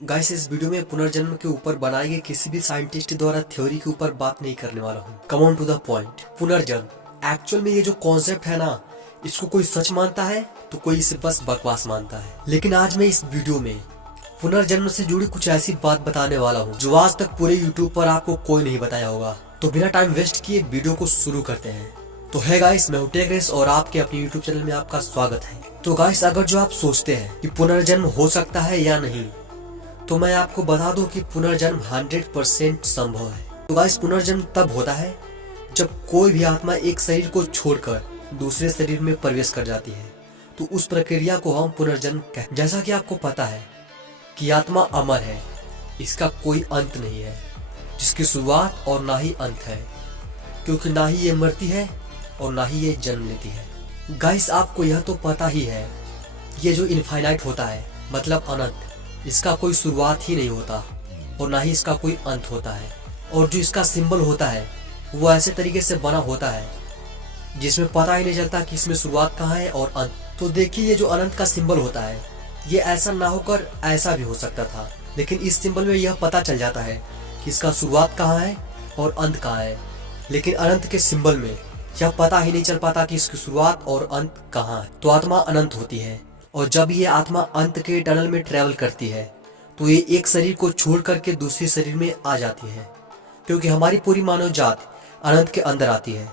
Guys, इस video में पुनर्जन्म के ऊपर बनाई गई किसी भी साइंटिस्ट द्वारा थ्योरी के ऊपर बात नहीं करने वाला हूँ। Come on to the point. पुनर्जन्म एक्चुअल में ये जो कॉन्सेप्ट है ना, इसको कोई सच मानता है तो कोई इसे बस बकवास मानता है। लेकिन आज मैं इस वीडियो में पुनर्जन्म से जुड़ी कुछ ऐसी बात बताने वाला हूँ जो आज तक पूरे यूट्यूब पर आपको कोई नहीं बताया होगा। तो बिना टाइम वेस्ट किए वीडियो को शुरू करते हैं। तो है गाइस, मैं हूं टेक रेस और आपके अपने यूट्यूब चैनल में आपका स्वागत है। तो गाइस, अगर जो आप सोचते हैं कि पुनर्जन्म हो सकता है या नहीं, तो मैं आपको बता दूं कि पुनर्जन्म 100% संभव है। तो गाइस, पुनर्जन्म तब होता है जब कोई भी आत्मा एक शरीर को छोड़कर दूसरे शरीर में प्रवेश कर जाती है, तो उस प्रक्रिया को हम पुनर्जन्म कहते हैं। जैसा कि आपको पता है कि आत्मा अमर है, इसका कोई अंत नहीं है, जिसकी शुरुआत और ना ही अंत है, क्योंकि ना ही ये मरती है और ना ही ये जन्म लेती है। गाइस, आपको यह तो पता ही है, ये जो इनफाइनाइट होता है मतलब अनंत, इसका कोई शुरुआत ही नहीं होता और ना ही इसका कोई अंत होता है। और जो इसका सिंबल होता है वो ऐसे तरीके से बना होता है जिसमें पता ही नहीं चलता कि इसमें शुरुआत कहाँ है और अंत। तो देखिए, ये जो अनंत का सिंबल होता है, ये ऐसा ना होकर ऐसा भी हो सकता था, लेकिन इस सिंबल में यह पता चल जाता है कि इसका शुरुआत कहाँ है और अंत कहाँ है। लेकिन अनंत के सिंबल में यह पता ही नहीं चल पाता कि इसकी शुरुआत और अंत कहाँ है। तो आत्मा अनंत होती है, और जब ये आत्मा अंत के टनल में ट्रेवल करती है तो ये एक शरीर को छोड़ करके दूसरे शरीर में आ जाती है, क्योंकि हमारी पूरी मानव जात अनंत के अंदर आती है।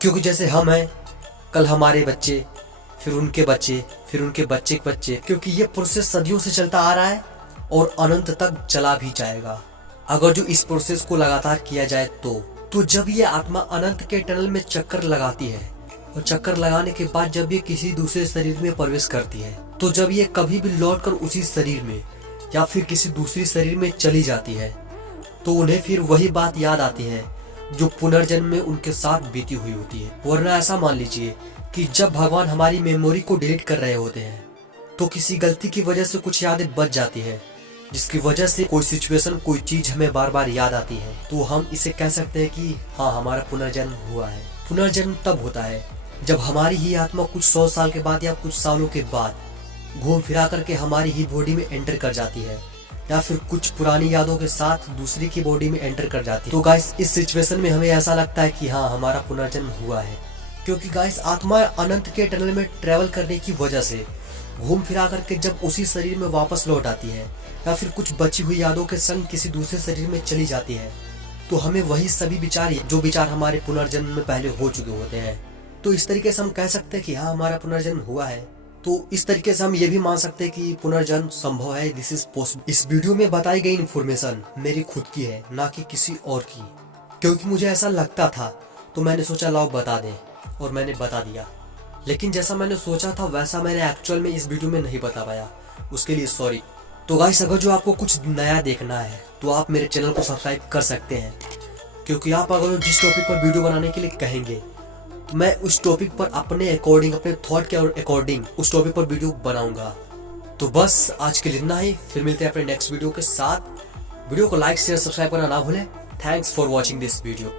क्योंकि जैसे हम हैं, कल हमारे बच्चे, फिर उनके बच्चे, फिर उनके बच्चे के बच्चे, क्योंकि ये प्रोसेस सदियों से चलता आ रहा है और अनंत तक चला भी जाएगा अगर जो इस प्रोसेस को लगातार किया जाए तो जब ये आत्मा अनंत के टनल में चक्कर लगाती है और चक्कर लगाने के बाद जब ये किसी दूसरे शरीर में प्रवेश करती है, तो जब ये कभी भी लौटकर उसी शरीर में या फिर किसी दूसरी शरीर में चली जाती है, तो उन्हें फिर वही बात याद आती है जो पुनर्जन्म में उनके साथ बीती हुई होती है। वरना ऐसा मान लीजिए कि जब भगवान हमारी मेमोरी को डिलीट कर रहे होते हैं, तो किसी गलती की वजह से कुछ यादें बच जाती है, जिसकी वजह से कोई सिचुएशन, कोई चीज हमें बार बार याद आती है। तो हम इसे कह सकते हैं कि हाँ, हमारा पुनर्जन्म हुआ है। पुनर्जन्म तब होता है जब हमारी ही आत्मा कुछ 100 साल के बाद या कुछ सालों के बाद घूम फिरा करके हमारी ही बॉडी में एंटर कर जाती है, या फिर कुछ पुरानी यादों के साथ दूसरी की बॉडी में एंटर कर जाती है। तो गाइस, इस सिचुएशन में हमें ऐसा लगता है कि हाँ, हमारा पुनर्जन्म हुआ है। क्योंकि गाइस, आत्मा अनंत के टनल में ट्रेवल करने की वजह से घूम फिरा करके जब उसी शरीर में वापस लौट आती है, या फिर कुछ बची हुई यादों के संग किसी दूसरे शरीर में चली जाती है, तो हमें वही सभी विचार, जो विचार हमारे पुनर्जन्म में पहले हो चुके होते हैं। तो इस तरीके से हम कह सकते हैं कि हाँ, हमारा पुनर्जन्म हुआ है। तो इस तरीके से हम ये भी मान सकते हैं कि पुनर्जन्म संभव है, दिस इज पॉसिबल। इस वीडियो में बताई गई इन्फॉर्मेशन मेरी खुद की है, ना कि किसी और की। क्योंकि मुझे ऐसा लगता था तो मैंने सोचा लाओ बता दें, और मैंने बता दिया। लेकिन जैसा मैंने सोचा था वैसा मैंने एक्चुअल में इस वीडियो में नहीं बता पाया, उसके लिए सॉरी। तो गाइस, अगर जो आपको कुछ नया देखना है तो आप मेरे चैनल को सब्सक्राइब कर सकते हैं, क्योंकि आप अगर जिस टॉपिक पर वीडियो बनाने के लिए कहेंगे तो मैं उस टॉपिक पर अपने अकॉर्डिंग, अपने थॉट के अकॉर्डिंग उस टॉपिक पर वीडियो बनाऊंगा। तो बस आज के लिए इतना ही, फिर मिलते हैं अपने नेक्स्ट वीडियो के साथ। वीडियो को लाइक, शेयर, सब्सक्राइब करना ना भूलें। Thanks for watching this video.